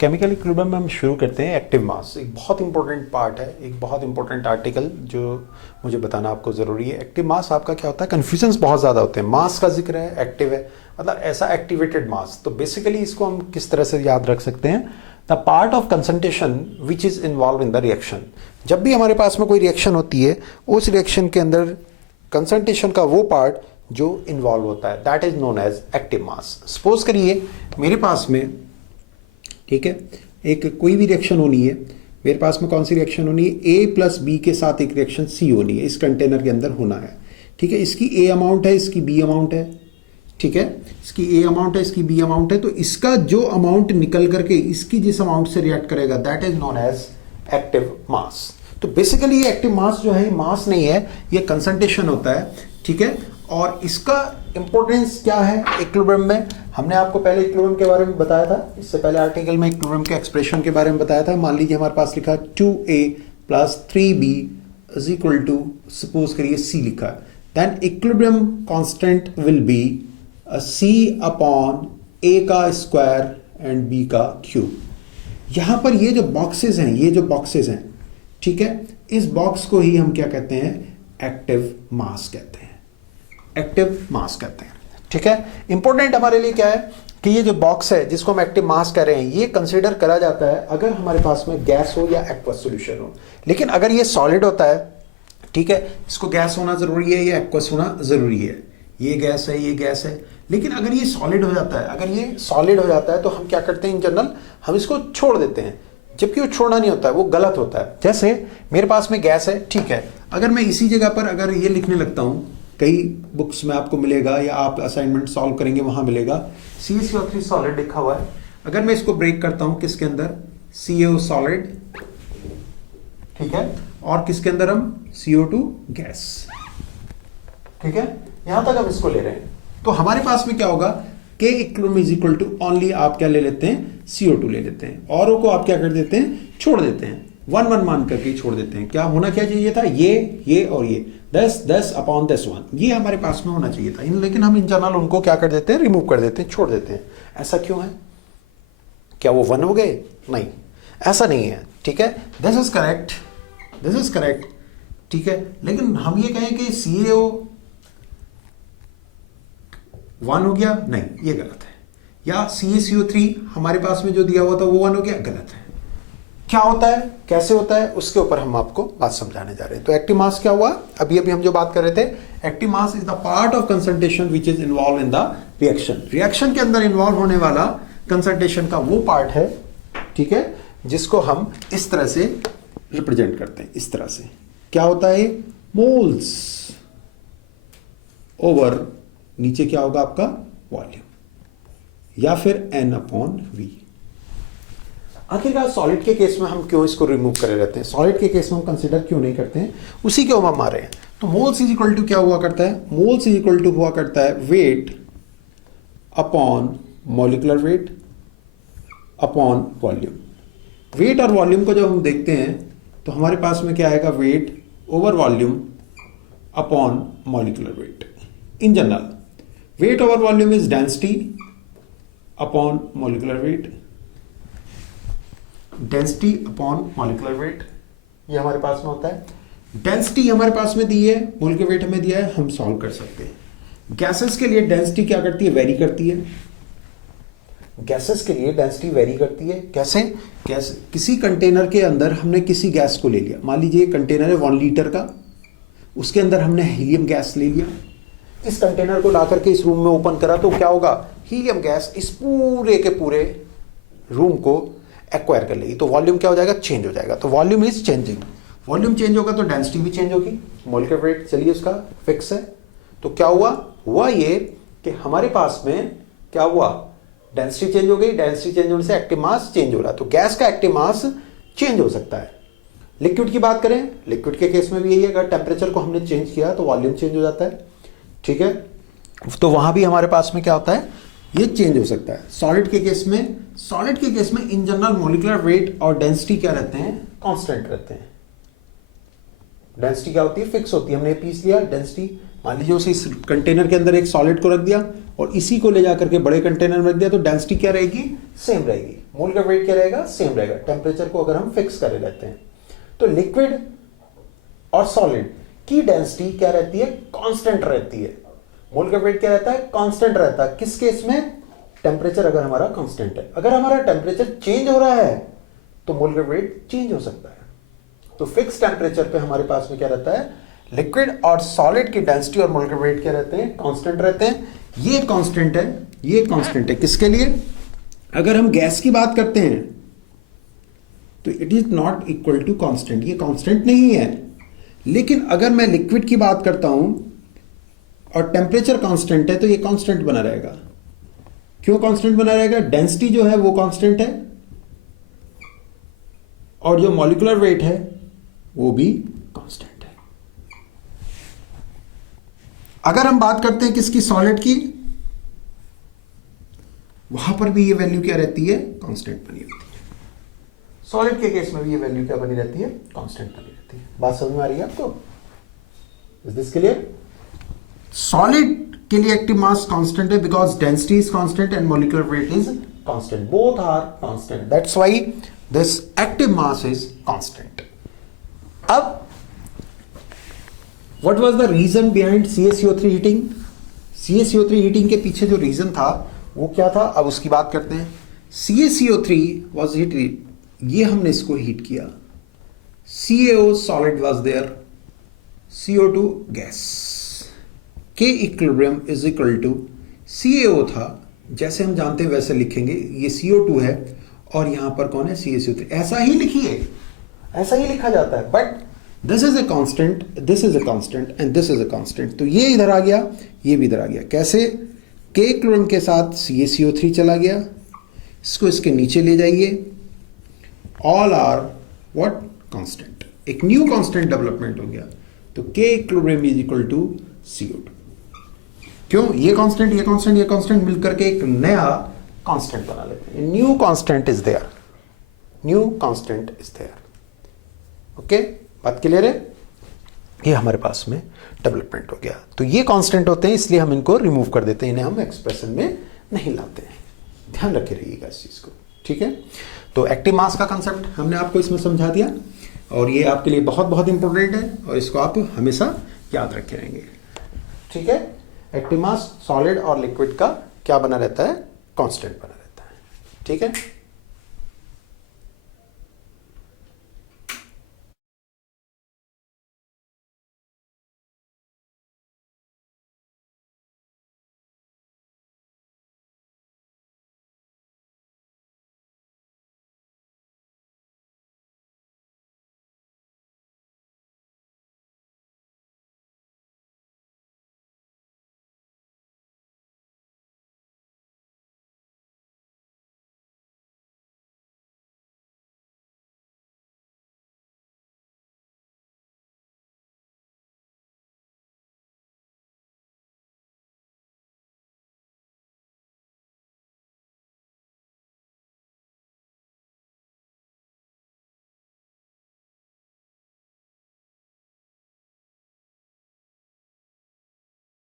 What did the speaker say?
Chemical equilibrium में हम शुरू करते हैं एक्टिव मास। एक बहुत इंपॉर्टेंट पार्ट है, एक बहुत इंपॉर्टेंट आर्टिकल जो मुझे बताना आपको ज़रूरी है। एक्टिव मास आपका क्या होता है, कन्फ्यूजन्स बहुत ज़्यादा होते हैं। मास का जिक्र है, एक्टिव है, मतलब ऐसा एक्टिवेटेड मास। तो बेसिकली इसको हम किस तरह से याद रख सकते हैं, the part of concentration which is involve in the reaction. जब भी हमारे पास में कोई रिएक्शन होती है, उस रिएक्शन के अंदर कंसंट्रेशन का वो पार्ट जो इन्वॉल्व होता है, that is known as active mass. Suppose करिए मेरे पास में, ठीक है, एक कोई भी रिएक्शन होनी है, मेरे पास में कौन सी रिएक्शन होनी है, ए प्लस बी के साथ एक रिएक्शन सी होनी है, इस कंटेनर के अंदर होना है, ठीक है। इसकी ए अमाउंट है, इसकी बी अमाउंट है, ठीक है, इसकी ए अमाउंट है, इसकी बी अमाउंट है। तो इसका जो अमाउंट निकल करके इसकी जिस अमाउंट से रिएक्ट करेगा, that is known as active mass. तो बेसिकली ये एक्टिव मास जो है, मास नहीं है, ये कंसंट्रेशन होता है, ठीक है। और इसका इंपॉर्टेंस क्या है इक्विलिब्रियम में, हमने आपको पहले इक्विलिब्रियम के बारे में बताया था, इससे पहले आर्टिकल में इक्विलिब्रियम के एक्सप्रेशन के बारे में बताया था। मान लीजिए हमारे पास लिखा 2a plus 3b is equal to, suppose करिए c लिखा है, then equilibrium constant will be c upon a का स्क्वायर एंड b का क्यूब। यहां पर ये जो बॉक्सेस हैं, ये जो बॉक्सेस हैं, ठीक है, इस बॉक्स को ही हम क्या कहते हैं, एक्टिव मास कहते हैं, एक्टिव मास कहते हैं, ठीक है। इंपॉर्टेंट हमारे लिए क्या है कि ये जो बॉक्स है जिसको हम एक्टिव मास कह रहे हैं, ये कंसीडर करा जाता है अगर हमारे पास में गैस हो या एक्वस सॉल्यूशन हो। लेकिन अगर ये सॉलिड होता है, ठीक है, इसको गैस होना जरूरी है या एक्वस होना जरूरी है, ये गैस है, ये गैस है। लेकिन अगर ये सॉलिड हो जाता है, अगर ये सॉलिड हो जाता है तो हम क्या करते हैं, इन जनरल हम इसको छोड़ देते हैं, जबकि वो छोड़ना नहीं होता है, वो गलत होता है। जैसे मेरे पास में गैस है, ठीक है, अगर मैं इसी जगह पर अगर ये लिखने लगता हूं, कई बुक्स में आपको मिलेगा या आप असाइनमेंट सॉल्व करेंगे वहां मिलेगा CaCO3 सॉलिड लिखा हुआ है। अगर मैं इसको ब्रेक करता हूं, किसके अंदर, CO सॉलिड, ठीक है, और किसके अंदर हम CO2 गैस, ठीक है, यहां तक हम इसको ले रहे हैं। तो हमारे पास में क्या होगा, K equilibrium is equal to only, आप क्या ले लेते हैं, CO2 ले लेते हैं, औरों को आप क्या कर देते हैं, छोड़ देते हैं, 1 1 मान करके छोड़ देते हैं। क्या होना क्या चाहिए था, ये और ये 10 10 अपॉन 10 1, ये हमारे पास में होना चाहिए था। लेकिन हम इन जनरल उनको क्या कर देते हैं, रिमूव कर देते हैं, छोड़ देते हैं। ऐसा क्यों है, क्या वो 1 हो गए, नहीं, ऐसा नहीं है, ठीक है। This is correct, this is correct, ठीक है। लेकिन हम ये कहें कि CaO 1 हो गया, नहीं, ये गलत है। या CaCO3 हमारे पास में जो दिया हुआ था वो 1 हो गया, गलत है। क्या होता है, कैसे होता है, उसके ऊपर हम आपको बात समझाने जा रहे हैं। तो एक्टिव मास क्या हुआ, अभी हम जो बात कर रहे थे, active mass is the part of concentration which is involve in the reaction. Reaction के अंदर इन्वॉल्व होने वाला कंसंट्रेशन का वो पार्ट है, ठीक है, जिसको हम इस तरह से रिप्रेजेंट करते हैं। इस तरह से क्या होता है, मोल्स ओवर, नीचे क्या होगा आपका, वॉल्यूम, या फिर N अपॉन V। आखिरकार सॉलिड के केस में हम क्यों इसको रिमूव करे रहते हैं, सॉलिड के केस में हम कंसीडर क्यों नहीं करते हैं, उसी के हम आ रहे हैं। तो मोल्स इज इक्वल टू क्या हुआ करता है, मोल्स इज इक्वल टू हुआ करता है weight upon molecular weight upon volume. Weight और वॉल्यूम को जब हम देखते हैं तो हमारे पास में क्या आएगा, weight over volume upon molecular weight. In general weight over volume is density upon molecular weight, density upon molecular weight, ये हमारे पास में होता है। डेंसिटी हमारे पास में दी है, मॉलिक्यूलर वेट हमें दिया है, हम सॉल्व कर सकते हैं। गैसेस के लिए डेंसिटी क्या करती है, वेरी करती है। गैसेस के लिए डेंसिटी वेरी करती है, कैसे, किसी कंटेनर के अंदर हमने किसी गैस को ले लिया, मान लीजिए कंटेनर है 1 लीटर का, उसके अंदर हमने हीलियम गैस ले लिया। इस कंटेनर को ला करके इस रूम में ओपन करा तो क्या होगा, हीलियम गैस इस पूरे के पूरे रूम को एक्वायर कर लेगी। तो वॉल्यूम क्या हो जाएगा, चेंज हो जाएगा। तो volume is changing, volume change होगा तो डेंसिटी भी चेंज होगी। मॉलिक्यूलर वेट चलिए उसका फिक्स है। तो क्या हुआ ये कि हमारे पास में क्या हुआ, डेंसिटी चेंज हो गई, डेंसिटी चेंज होने से एक्टिव मास चेंज हो रहा है। तो गैस का एक्टिव मास चेंज हो सकता है। लिक्विड की बात करें, लिक्विड के केस में भी यही है, अगर टेम्परेचर को हमने चेंज किया तो वॉल्यूम चेंज हो जाता है, ठीक है। तो वहां भी हमारे पास में क्या होता है, ये चेंज हो सकता है। सॉलिड के केस में इन जनरल मॉलिक्यूलर वेट और डेंसिटी क्या रहते हैं, कांस्टेंट रहते हैं। डेंसिटी क्या होती है, फिक्स होती है। हमने पीस लिया, डेंसिटी मान लीजिए उसे इस कंटेनर के अंदर एक सॉलिड को रख दिया और इसी को ले जाकर के बड़े कंटेनर में रख दिया तो डेंसिटी क्या रहेगी, सेम रहेगी। मोल का वेट क्या रहेगा, सेम रहेगा, टेम्परेचर को अगर हम फिक्स करे रहते हैं। तो लिक्विड और सॉलिड की डेंसिटी क्या रहती है, कांस्टेंट रहती है। मोल का वेट क्या रहता है, कांस्टेंट रहता है। किस केस में, टेम्परेचर अगर हमारा कांस्टेंट है। अगर हमारा टेम्परेचर चेंज हो रहा है तो मोल का वेट चेंज हो सकता है। तो फिक्स टेम्परेचर पे हमारे पास में क्या रहता है, लिक्विड और सॉलिड की डेंसिटी और मोल का वेट क्या रहते हैं, कांस्टेंट रहते हैं। ये कांस्टेंट है, ये कांस्टेंट है किसके लिए, अगर हम गैस की बात करते हैं तो it is not equal to constant, ये कांस्टेंट नहीं है। लेकिन अगर मैं लिक्विड की बात करता हूं और टेम्परेचर कांस्टेंट है तो ये कांस्टेंट बना रहेगा। क्यों कांस्टेंट बना रहेगा, डेंसिटी जो है वो कांस्टेंट है और जो मॉलिक्यूलर वेट है वो भी कांस्टेंट है। अगर हम बात करते हैं किसकी, सॉलिड की, वहां पर भी ये वैल्यू क्या रहती है, कांस्टेंट बनी रहती है। सॉलिड के केस में भी ये वैल्यू क्या बनी रहती है, कांस्टेंट बनी रहती है। बात समझ में आ रही है आपको, इज दिस क्लियर। सॉलिड के लिए एक्टिव मास कांस्टेंट है because density is constant and molecular weight is constant, both are constant, that's why this active mass is constant. अब what was the reason behind CaCO3 heating, CaCO3 heating के पीछे जो reason था वो क्या था, अब उसकी बात करते हैं। CaCO3 वाज हीटेड, ये हमने इसको हीट किया, CaO solid was there, CO2 gas, K equilibrium is equal to CaO था, जैसे हम जानते हैं वैसे लिखेंगे, ये CO2 है और यहां पर कौन है, CaCO3, ऐसा ही लिखिए, ऐसा ही लिखा जाता है। But this is a constant, this is a constant and this is a constant, तो ये इधर आ गया, ये भी इधर आ गया। कैसे, K इक्विलिब्रियम के साथ CaCO3 चला गया, इसको इसके नीचे ले जाइए, ऑल आर व्हाट, कांस्टेंट, एक न्यू कांस्टेंट डेवलपमेंट हो गया। तो K equilibrium is equal to CO2। क्यों, ये कांस्टेंट, ये कांस्टेंट, ये कांस्टेंट मिलकर के एक नया कांस्टेंट बना लेते हैं, new constant is there, new constant is there. Okay, बात क्लियर है, ये हमारे पास में डेवलपमेंट हो गया। तो ये कांस्टेंट होते हैं, इसलिए हम इनको रिमूव कर देते हैं, इन्हें हम एक्सप्रेशन में नहीं लाते हैं, ध्यान रखे रहिएगा इस चीज को, ठीक है। तो एक्टिव मास का कंसेप्ट हमने आपको इसमें समझा दिया और ये आपके लिए बहुत बहुत इंपॉर्टेंट है और इसको आप हमेशा याद रखे रहेंगे, ठीक है। एक्टिव मास सॉलिड और लिक्विड का क्या बना रहता है, कांस्टेंट बना रहता है, ठीक है।